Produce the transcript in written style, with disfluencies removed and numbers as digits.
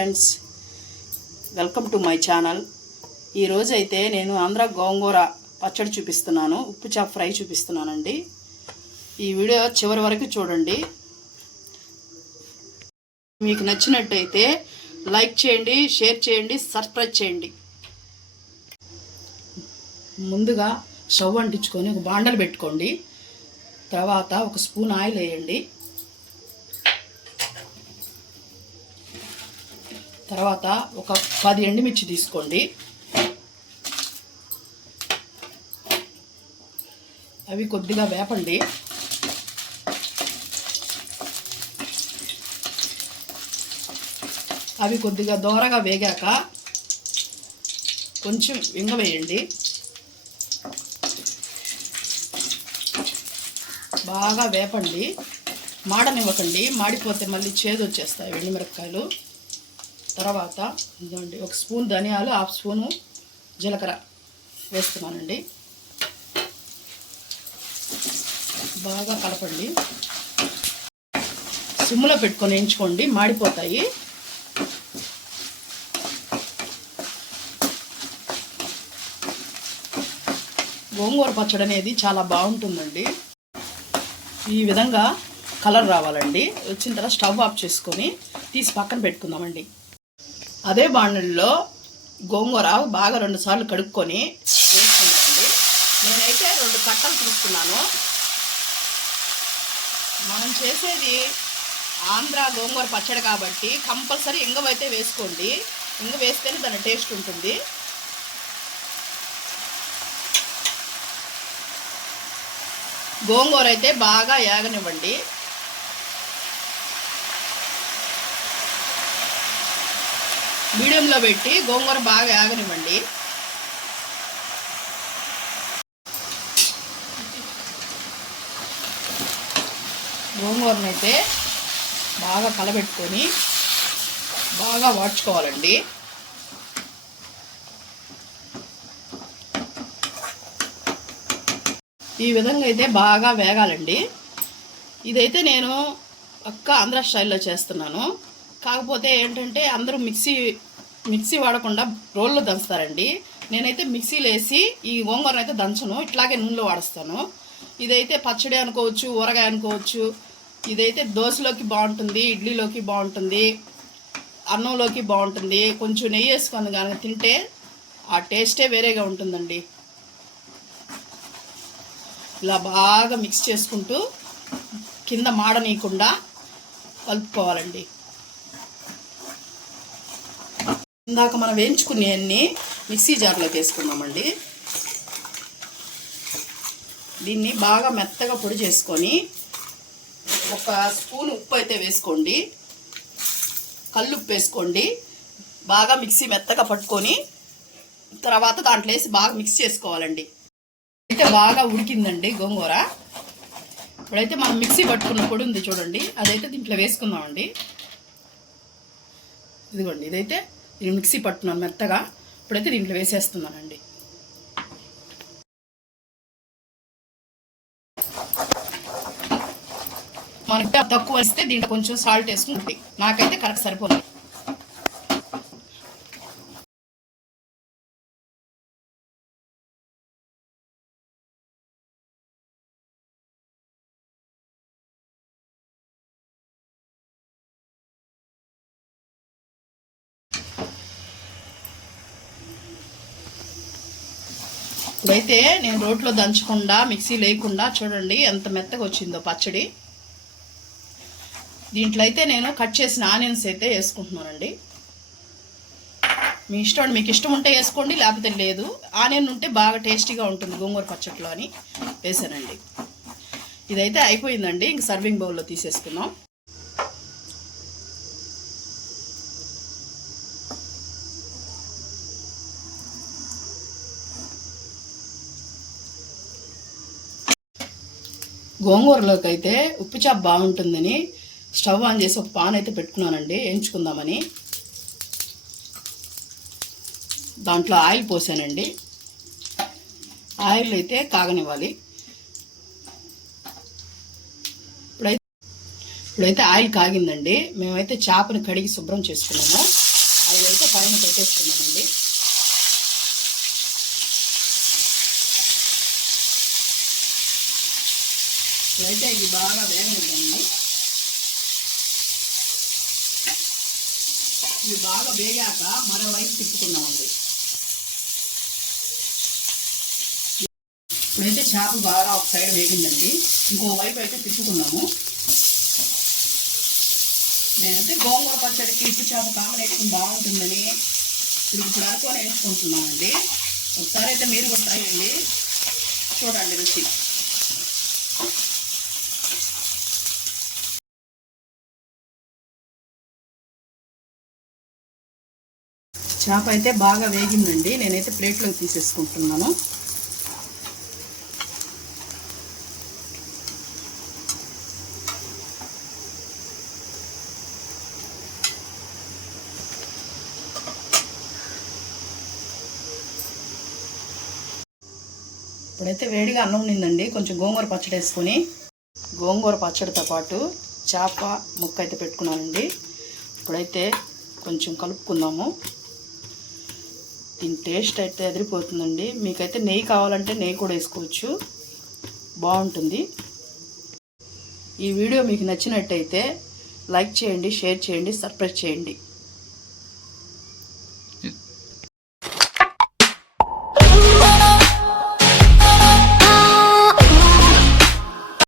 Friends, welcome to my channel. ఈరోజు అయితే నేను ఆంధ్ర గోంగూర పచ్చడి చూపిస్తున్నాను, ఉప్పు చేప ఫ్రై చూపిస్తున్నానండి. ఈ వీడియో చివరి వరకు చూడండి. మీకు నచ్చినట్టయితే లైక్ చేయండి, షేర్ చేయండి, సబ్స్క్రైబ్ చేయండి. ముందుగా స్టవ్ అంటించుకొని ఒక బాండలు పెట్టుకోండి. తర్వాత ఒక స్పూన్ ఆయిల్ వేయండి. తర్వాత ఒక 10 ఎండుమిర్చి తీసుకోండి. అవి కొద్దిగా వేపండి. అవి కొద్దిగా దోరగా వేగాక కొంచెం ఇంగ వేయండి. బాగా వేపండి, మాడనివ్వకండి. మాడిపోతే మళ్ళీ చేదు వచ్చేస్తాయి ఎండుమిరపకాయలు. తర్వాత ఇదండి, ఒక స్పూన్ ధనియాలు, హాఫ్ స్పూను జీలకర్ర వేస్తున్నానండి. బాగా కలపండి. సిమ్లో పెట్టుకొని వేయించుకోండి, మాడిపోతాయి. గోంగూర పచ్చడి అనేది చాలా బాగుంటుందండి. ఈ విధంగా కలర్ రావాలండి. వచ్చిన తర్వాత స్టవ్ ఆఫ్ చేసుకొని తీసి పక్కన పెట్టుకుందామండి. అదే బాండల్లో గోంగూర బాగా 2 సార్లు కడుక్కొని వేసుకున్నామండి. నేనైతే 2 కట్టలు తీసుకున్నాను. మనం చేసేది ఆంధ్ర గోంగూర పచ్చడి కాబట్టి కంపల్సరీ ఇంగువైతే వేసుకోండి. ఇంగు వేస్తేనే దాని టేస్ట్ ఉంటుంది. గోంగూర అయితే బాగా యాగనివ్వండి. మీడియంలో పెట్టి గోంగూర బాగా యాగనివ్వండి. గోంగూరనైతే బాగా కలబెట్టుకొని బాగా వాడ్చుకోవాలండి. ఈ విధంగా అయితే బాగా వేగాలండి. ఇదైతే నేను ఆంధ్ర స్టైల్లో చేస్తున్నాను. కాకపోతే ఏంటంటే అందరూ మిక్సీ వాడకుండా రోల్లో దంచుతారండి. నేనైతే మిక్సీలో వేసి ఈ గోంగూరను అయితే దంచను, ఇట్లాగే నూనెలో వాడుస్తాను. ఇదైతే పచ్చడి అనుకోవచ్చు, ఊరగాయ అనుకోవచ్చు. ఇదైతే దోశలోకి బాగుంటుంది, ఇడ్లీలోకి బాగుంటుంది, అన్నంలోకి బాగుంటుంది. కొంచెం నెయ్యి వేసుకొని కానీ తింటే ఆ టేస్టే వేరేగా ఉంటుందండి. ఇలా బాగా మిక్స్ చేసుకుంటూ కింద మాడనీయకుండా కలుపుకోవాలండి. ఇందాక మనం వేయించుకునేవన్నీ మిక్సీ జార్లోకి వేసుకున్నామండి. దీన్ని బాగా మెత్తగా పొడి చేసుకొని ఒక స్పూన్ ఉప్పు అయితే వేసుకోండి, కల్లుప్పు వేసుకోండి. బాగా మిక్సీ మెత్తగా పట్టుకొని తర్వాత దాంట్లో వేసి బాగా మిక్స్ చేసుకోవాలండి. అయితే బాగా ఉడికిందండి గోంగూర. ఇప్పుడైతే మనం మిక్సీ పట్టుకున్న పొడి ఉంది చూడండి, అదైతే దీంట్లో వేసుకుందామండి. ఇదిగోండి, ఇదైతే నేను మిక్సీ పట్టుకున్నాను మెత్తగా. ఇప్పుడైతే దీంట్లో వేసేస్తున్నానండి. మనకి తక్కువ వేస్తే దీంట్లో కొంచెం సాల్ట్ వేసుకుంటుంది. నాకైతే కరెక్ట్ సరిపోతుంది. ఇప్పుడైతే నేను రోట్లో దంచకుండా మిక్సీ లేకుండా చూడండి ఎంత మెత్తగా వచ్చిందో పచ్చడి. దీంట్లో అయితే నేను కట్ చేసిన ఆనియన్స్ అయితే వేసుకుంటున్నానండి. మీ ఇష్టం, మీకు ఇష్టం ఉంటే వేసుకోండి, లేకపోతే లేదు. ఆనియన్ ఉంటే బాగా టేస్టీగా ఉంటుంది గోంగూర పచ్చడిలో అని వేసానండి. ఇదైతే అయిపోయిందండి. ఇంక సర్వింగ్ బౌల్లో తీసేసుకుందాం. గోంగూరలోకి అయితే ఉప్పు చేప బాగుంటుందని స్టవ్ ఆన్ చేసి ఒక పాన్ అయితే పెట్టుకున్నానండి, వేయించుకుందామని. దాంట్లో ఆయిల్ పోసానండి. ఆయిల్ అయితే కాగనివ్వాలి. ఇప్పుడైతే ఆయిల్ కాగిందండి. మేమైతే చేపని కడిగి శుభ్రం చేసుకున్నాము. అది అయితే పైన పెట్టేసుకున్నానండి. ఇదైతే ఇది బాగా వేగనిద్దామండి. ఇవి బాగా వేగాక మరోవైపు తిప్పుకున్నామండి. ఇప్పుడైతే చేప బాగా ఒక సైడ్ వేగిందండి, ఇంకోవైపు అయితే తిప్పుకున్నాము. నేనైతే గోంగూర పచ్చడికి ఇప్పు చేప కాంబినేషన్ బాగుంటుందని ఇప్పుడు అనుకొని వేసుకుంటున్నామండి. ఒకసారి అయితే మీరు కూడా ట్రై చేయండి, చూడండి రుచి. చేప అయితే బాగా వేగిందండి, నేనైతే ప్లేట్లోకి తీసేసుకుంటున్నాను. ఇప్పుడైతే వేడిగా అన్నం ఉండిందండి, కొంచెం గోంగూర పచ్చడి వేసుకొని గోంగూర పచ్చడితో పాటు చేప ముక్క అయితే పెట్టుకున్నానండి. ఇప్పుడైతే కొంచెం కలుపుకుందాము. దీని టేస్ట్ అయితే ఎదిరిపోతుందండి. మీకైతే నెయ్యి కావాలంటే నెయ్యి కూడా వేసుకోవచ్చు, బాగుంటుంది. ఈ వీడియో మీకు నచ్చినట్టయితే లైక్ చేయండి, షేర్ చేయండి, సబ్స్క్రైబ్ చేయండి.